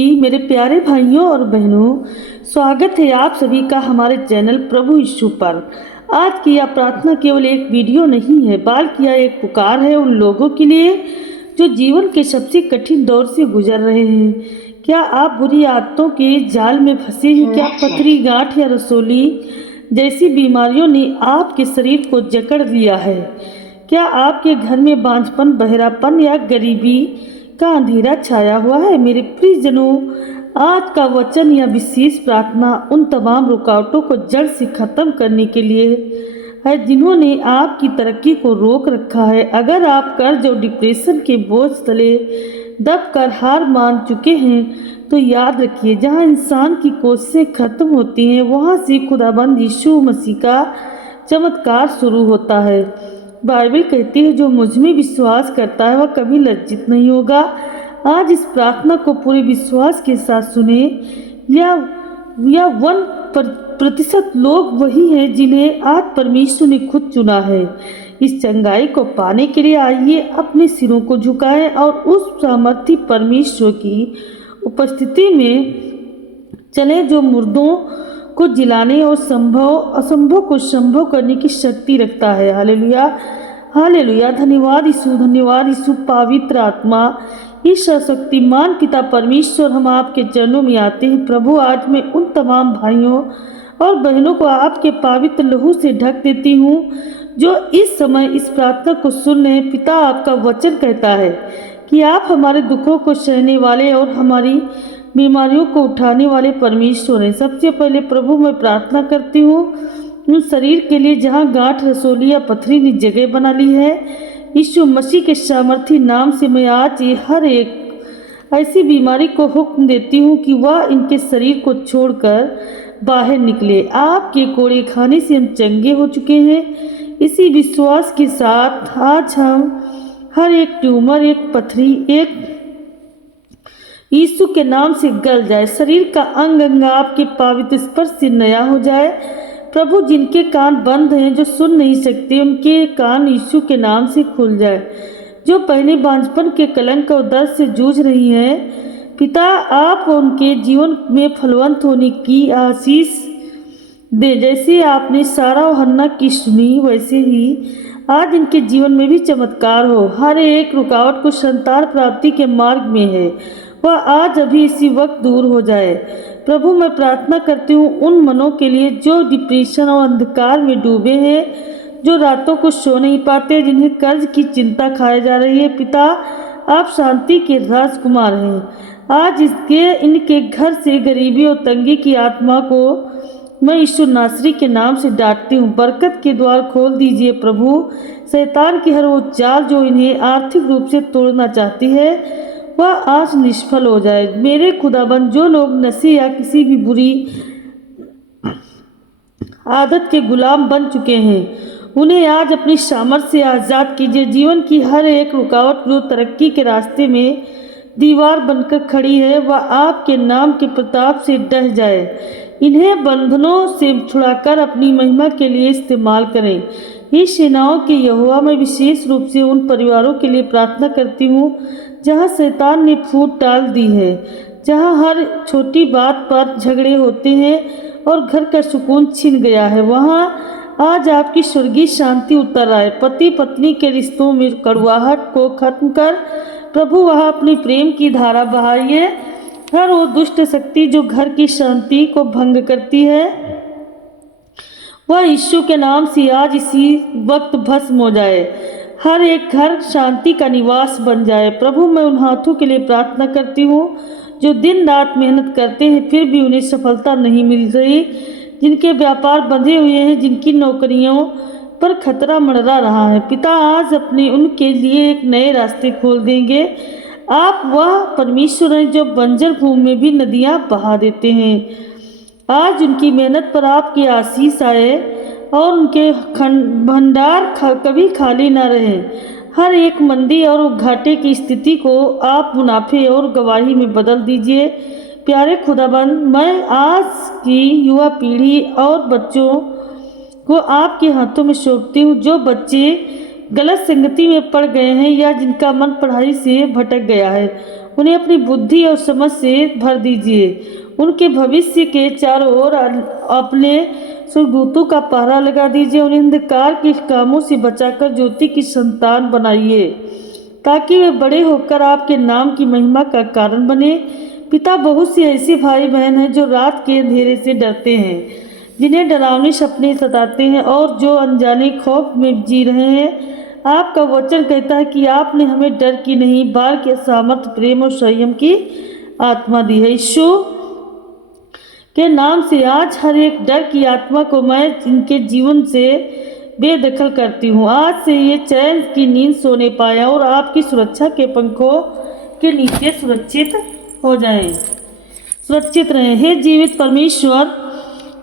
मेरे प्यारे भाइयों और बहनों, स्वागत है आप सभी का हमारे चैनल प्रभु यीशु पर। आज की यह प्रार्थना केवल एक वीडियो नहीं है, बल्कि यह एक पुकार है उन लोगों के लिए जो जीवन के सबसे कठिन दौर से गुजर रहे हैं। क्या आप बुरी आदतों के जाल में फंसे हैं? क्या पथरी, गांठ या रसोली जैसी बीमारियों ने आपके शरीर को जकड़ लिया है? क्या आपके घर में बांझपन, बहरापन या गरीबी का अंधेरा छाया हुआ है? मेरे प्रियजनों, आज का वचन या विशेष प्रार्थना उन तमाम रुकावटों को जड़ से खत्म करने के लिए है जिन्होंने आपकी तरक्की को रोक रखा है। अगर आप कर्ज और डिप्रेशन के बोझ तले दबकर हार मान चुके हैं तो याद रखिए, जहां इंसान की कोशिशें खत्म होती हैं वहां से खुदाबंद यीशु मसीह का चमत्कार शुरू होता है। बाइबल कहती है, जो मुझ में विश्वास करता है वह कभी लज्जित नहीं होगा। आज इस प्रार्थना को पूरे विश्वास के साथ सुने। या 1% लोग वही हैं जिन्हें आज परमेश्वर ने खुद चुना है। इस चंगाई को पाने के लिए आइए अपने सिरों को झुकाएं और उस सामर्थी परमेश्वर की उपस्थिति में चले जो मुर्दों को जिलाने और असंभव को संभव करने की शक्ति रखता है। Hallelujah, hallelujah. धन्यवाद यीशु, धन्यवाद यीशु। पवित्र आत्मा, इस शक्तिमान पिता परमेश्वर, हम आपके चरणों में आते हैं। प्रभु, आज मैं उन तमाम भाइयों और बहनों को आपके पवित्र लहू से ढक देती हूँ जो इस समय इस प्रार्थना को सुन रहे हैं। पिता, आपका वचन कहता है कि आप हमारे दुखों को सहने वाले और हमारी बीमारियों को उठाने वाले परमेश्वर हैं। सबसे पहले प्रभु, मैं प्रार्थना करती हूँ उन शरीर के लिए जहाँ गांठ, रसोली या पथरी ने जगह बना ली है। यीशु मसीह के सामर्थी नाम से मैं आज ये हर एक ऐसी बीमारी को हुक्म देती हूँ कि वह इनके शरीर को छोड़कर बाहर निकले। आपके कोड़े खाने से हम चंगे हो चुके हैं। इसी विश्वास के साथ आज हम हर एक ट्यूमर, एक पथरी, एक यीशु के नाम से गल जाए। शरीर का अंग अंग आपके पवित्र स्पर्श से नया हो जाए। प्रभु, जिनके कान बंद हैं, जो सुन नहीं सकते, उनके कान यीशु के नाम से खुल जाए। जो पहले बांझपन के कलंक और दर्द से जूझ रही हैं, पिता, आप उनके जीवन में फलवंत होने की आशीष दे। जैसे आपने सारा और हन्ना की सुनी, वैसे ही आज इनके जीवन में भी चमत्कार हो। हर एक रुकावट को संतान प्राप्ति के मार्ग में है, वह आज अभी इसी वक्त दूर हो जाए। प्रभु, मैं प्रार्थना करती हूँ उन मनों के लिए जो डिप्रेशन और अंधकार में डूबे हैं, जो रातों को सो नहीं पाते, जिन्हें कर्ज की चिंता खाई जा रही है। पिता, आप शांति के राजकुमार हैं। आज इनके घर से गरीबी और तंगी की आत्मा को मैं यीशु नासरी के नाम से डांटती हूँ। बरकत के द्वार खोल दीजिए प्रभु। शैतान की हर वो चाल जो इन्हें आर्थिक रूप से तोड़ना चाहती है, वह आज निष्फल हो जाए। मेरे खुदाबंद, जो लोग नशे या किसी भी बुरी आदत के गुलाम बन चुके हैं, उन्हें आज अपनी सामर्थ्य से आज़ाद कीजिए। जीवन की हर एक रुकावट जो तरक्की के रास्ते में दीवार बनकर खड़ी है, वह आपके नाम के प्रताप से ढह जाए। इन्हें बंधनों से छुड़ाकर अपनी महिमा के लिए इस्तेमाल करें। ये सेनाओं के यहोवा, मैं विशेष रूप से उन परिवारों के लिए प्रार्थना करती हूँ जहाँ शैतान ने फूट डाल दी है, जहाँ हर छोटी बात पर झगड़े होते हैं और घर का सुकून छिन गया है। वहाँ आज आपकी स्वर्गीय शांति उतर आए। पति पत्नी के रिश्तों में कड़वाहट को खत्म कर प्रभु वहाँ अपनी प्रेम की धारा बहाइए। हर वो दुष्ट शक्ति जो घर की शांति को भंग करती है, वह यीशु के नाम से आज इसी वक्त भस्म हो जाए। हर एक घर शांति का निवास बन जाए। प्रभु, मैं उन हाथों के लिए प्रार्थना करती हूँ जो दिन रात मेहनत करते हैं फिर भी उन्हें सफलता नहीं मिल रही, जिनके व्यापार बंधे हुए हैं, जिनकी नौकरियों पर खतरा मंडरा रहा है। पिता, आज अपने उनके लिए एक नए रास्ते खोल देंगे। आप वह परमेश्वर हैं जो बंजर भूमि में भी नदियाँ बहा देते हैं। आज उनकी मेहनत पर आपकी आशीष आए और उनके भंडार कभी खाली ना रहे। हर एक मंदी और घाटे की स्थिति को आप मुनाफे और गवाही में बदल दीजिए। प्यारे खुदाबंद, मैं आज की युवा पीढ़ी और बच्चों को आपके हाथों में सौंपती हूँ। जो बच्चे गलत संगति में पड़ गए हैं या जिनका मन पढ़ाई से भटक गया है, उन्हें अपनी बुद्धि और समझ से भर दीजिए। उनके भविष्य के चारों ओर अपने सुरदूतों का पहरा लगा दीजिए। उन्हें अंधकार के कामों से बचाकर ज्योति की संतान बनाइए, ताकि वे बड़े होकर आपके नाम की महिमा का कारण बने। पिता, बहुत से ऐसे भाई बहन हैं जो रात के अंधेरे से डरते हैं, जिन्हें डरावने सपने सताते हैं और जो अनजाने खौफ में जी रहे हैं। आपका वचन कहता है कि आपने हमें डर की नहीं, बाल के सामर्थ्य, प्रेम और संयम की आत्मा दी है। यीशु के नाम से आज हर एक डर की आत्मा को मैं इनके जीवन से बेदखल करती हूँ। आज से ये चैन की नींद सोने पाए और आपकी सुरक्षा के पंखों के नीचे सुरक्षित हो जाएं, सुरक्षित रहें। हे जीवित परमेश्वर,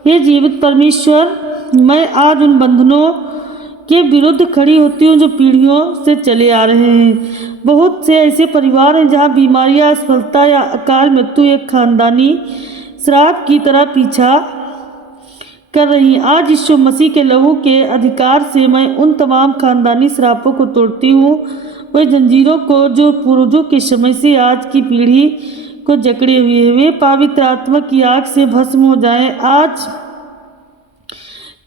हे जीवित परमेश्वर, मैं आज उन बंधनों के विरुद्ध खड़ी होती हूँ जो पीढ़ियों से चले आ रहे हैं। बहुत से ऐसे परिवार हैं जहाँ बीमारियाँ, असफलता या अकाल मृत्यु एक खानदानी श्राप की तरह पीछा कर रही हैं। आज यीशु मसीह के लहू के अधिकार से मैं उन तमाम खानदानी श्रापों को तोड़ती हूँ, वह जंजीरों को जो पूर्वजों के समय से आज की पीढ़ी को जकड़े हुए हैं। वे पवित्र आत्मा की आग से भस्म हो जाएं। आज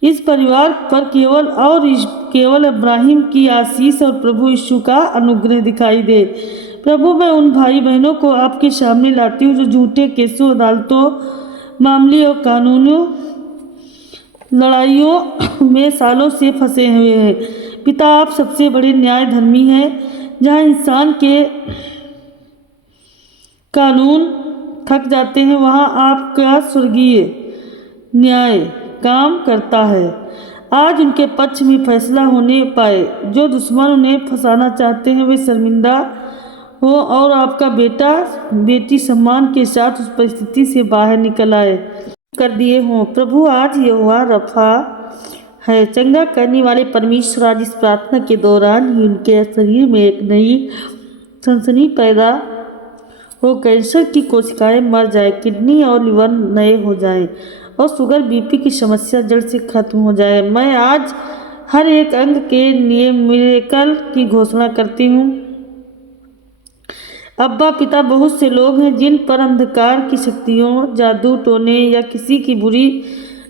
इस परिवार पर केवल इब्राहिम की आशीष और प्रभु यीशु का अनुग्रह दिखाई दे। प्रभु, मैं उन भाई बहनों को आपके सामने लाती हूँ जो झूठे केसों, अदालतों, मामले और कानूनों लड़ाइयों में सालों से फंसे हुए हैं। पिता, आप सबसे बड़े न्याय धर्मी हैं। जहाँ इंसान के कानून थक जाते हैं, वहाँ आपका स्वर्गीय न्याय काम करता है। आज उनके पक्ष में फैसला होने पाए। जो दुश्मन उन्हें फंसाना चाहते हैं वे शर्मिंदा हो और आपका बेटी सम्मान के साथ उस परिस्थिति से बाहर निकल आए कर दिए हों। प्रभु, आज यहोवा रफा है, चंगा करने वाले परमेश्वर, आज इस प्रार्थना के दौरान ही उनके शरीर में एक नई सनसनी पैदा हो, कैंसर की कोशिकाएं मर जाए, किडनी और लिवर नए हो जाएं और शुगर बीपी की समस्या जड़ से खत्म हो जाए। मैं आज हर एक अंग के लिए मिरेकल की घोषणा करती हूँ। अब्बा पिता, बहुत से लोग हैं जिन पर अंधकार की शक्तियों, जादू टोने या किसी की बुरी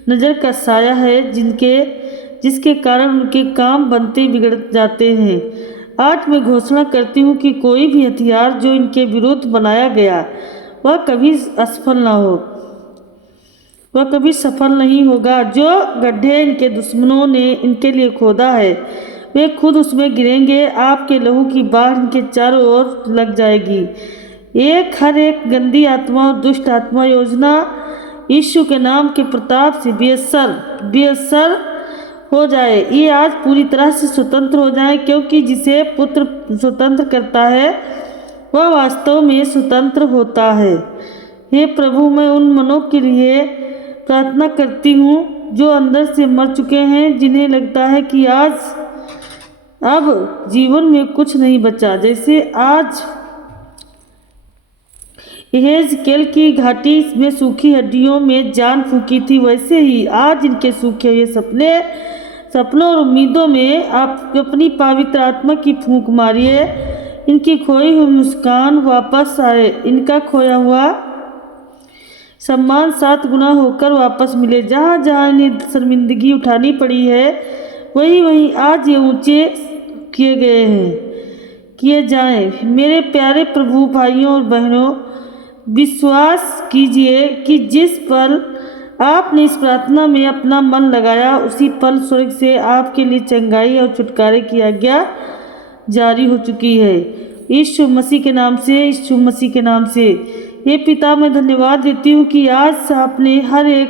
नज़र का साया है, जिसके कारण उनके काम बनते बिगड़ जाते हैं। आज मैं घोषणा करती हूँ कि कोई भी हथियार जो इनके विरुद्ध बनाया गया वह कभी असफल ना हो, वह कभी सफल नहीं होगा। जो गड्ढे इनके दुश्मनों ने इनके लिए खोदा है वे खुद उसमें गिरेंगे। आपके लहू की बाढ़ इनके चारों ओर लग जाएगी। हर एक गंदी आत्मा और दुष्ट आत्मा योजना यीशु के नाम के प्रताप से बेअसर हो जाए। ये आज पूरी तरह से स्वतंत्र हो जाए, क्योंकि जिसे पुत्र स्वतंत्र करता है वह वास्तव में स्वतंत्र होता है। हे प्रभु, मैं उन मनों के लिए प्रार्थना करती हूँ जो अंदर से मर चुके हैं, जिन्हें लगता है कि अब जीवन में कुछ नहीं बचा। जैसे आज यहेजकेल की घाटी में सूखी हड्डियों में जान फूकी थी, वैसे ही आज इनके सूखे हुए सपनों और उम्मीदों में आप अपनी पवित्र आत्मा की फूंक मारिए। इनकी खोई हुई मुस्कान वापस आए, इनका खोया हुआ सम्मान 7 गुना होकर वापस मिले। जहाँ जहाँ इन्हें शर्मिंदगी उठानी पड़ी है, वहीं आज ये ऊंचे किए जाएं। मेरे प्यारे प्रभु भाइयों और बहनों, विश्वास कीजिए कि जिस पल आपने इस प्रार्थना में अपना मन लगाया, उसी पल स्वर्ग से आपके लिए चंगाई और छुटकारे की आज्ञा जारी हो चुकी है। यीशु मसीह के नाम से ये पिता, मैं धन्यवाद देती हूँ कि आज आपने हर एक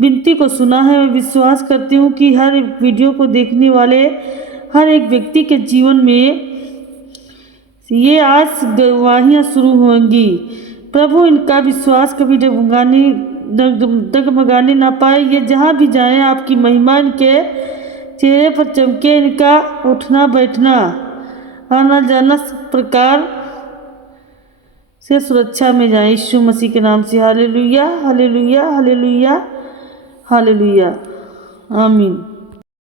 विनती को सुना है। मैं विश्वास करती हूँ कि हर वीडियो को देखने वाले हर एक व्यक्ति के जीवन में ये आज गवाहियाँ शुरू होंगी। प्रभु, इनका विश्वास कभी डगमगाने ना पाए। ये जहाँ भी जाएं, आपकी महिमा इनके चेहरे पर चमके। इनका उठना बैठना, आना जाना सब प्रकार से सुरक्षा में जाए। यीशु मसीह के नाम से हालेलुया, हालेलुया, हालेलुया, हालेलुया, आमीन।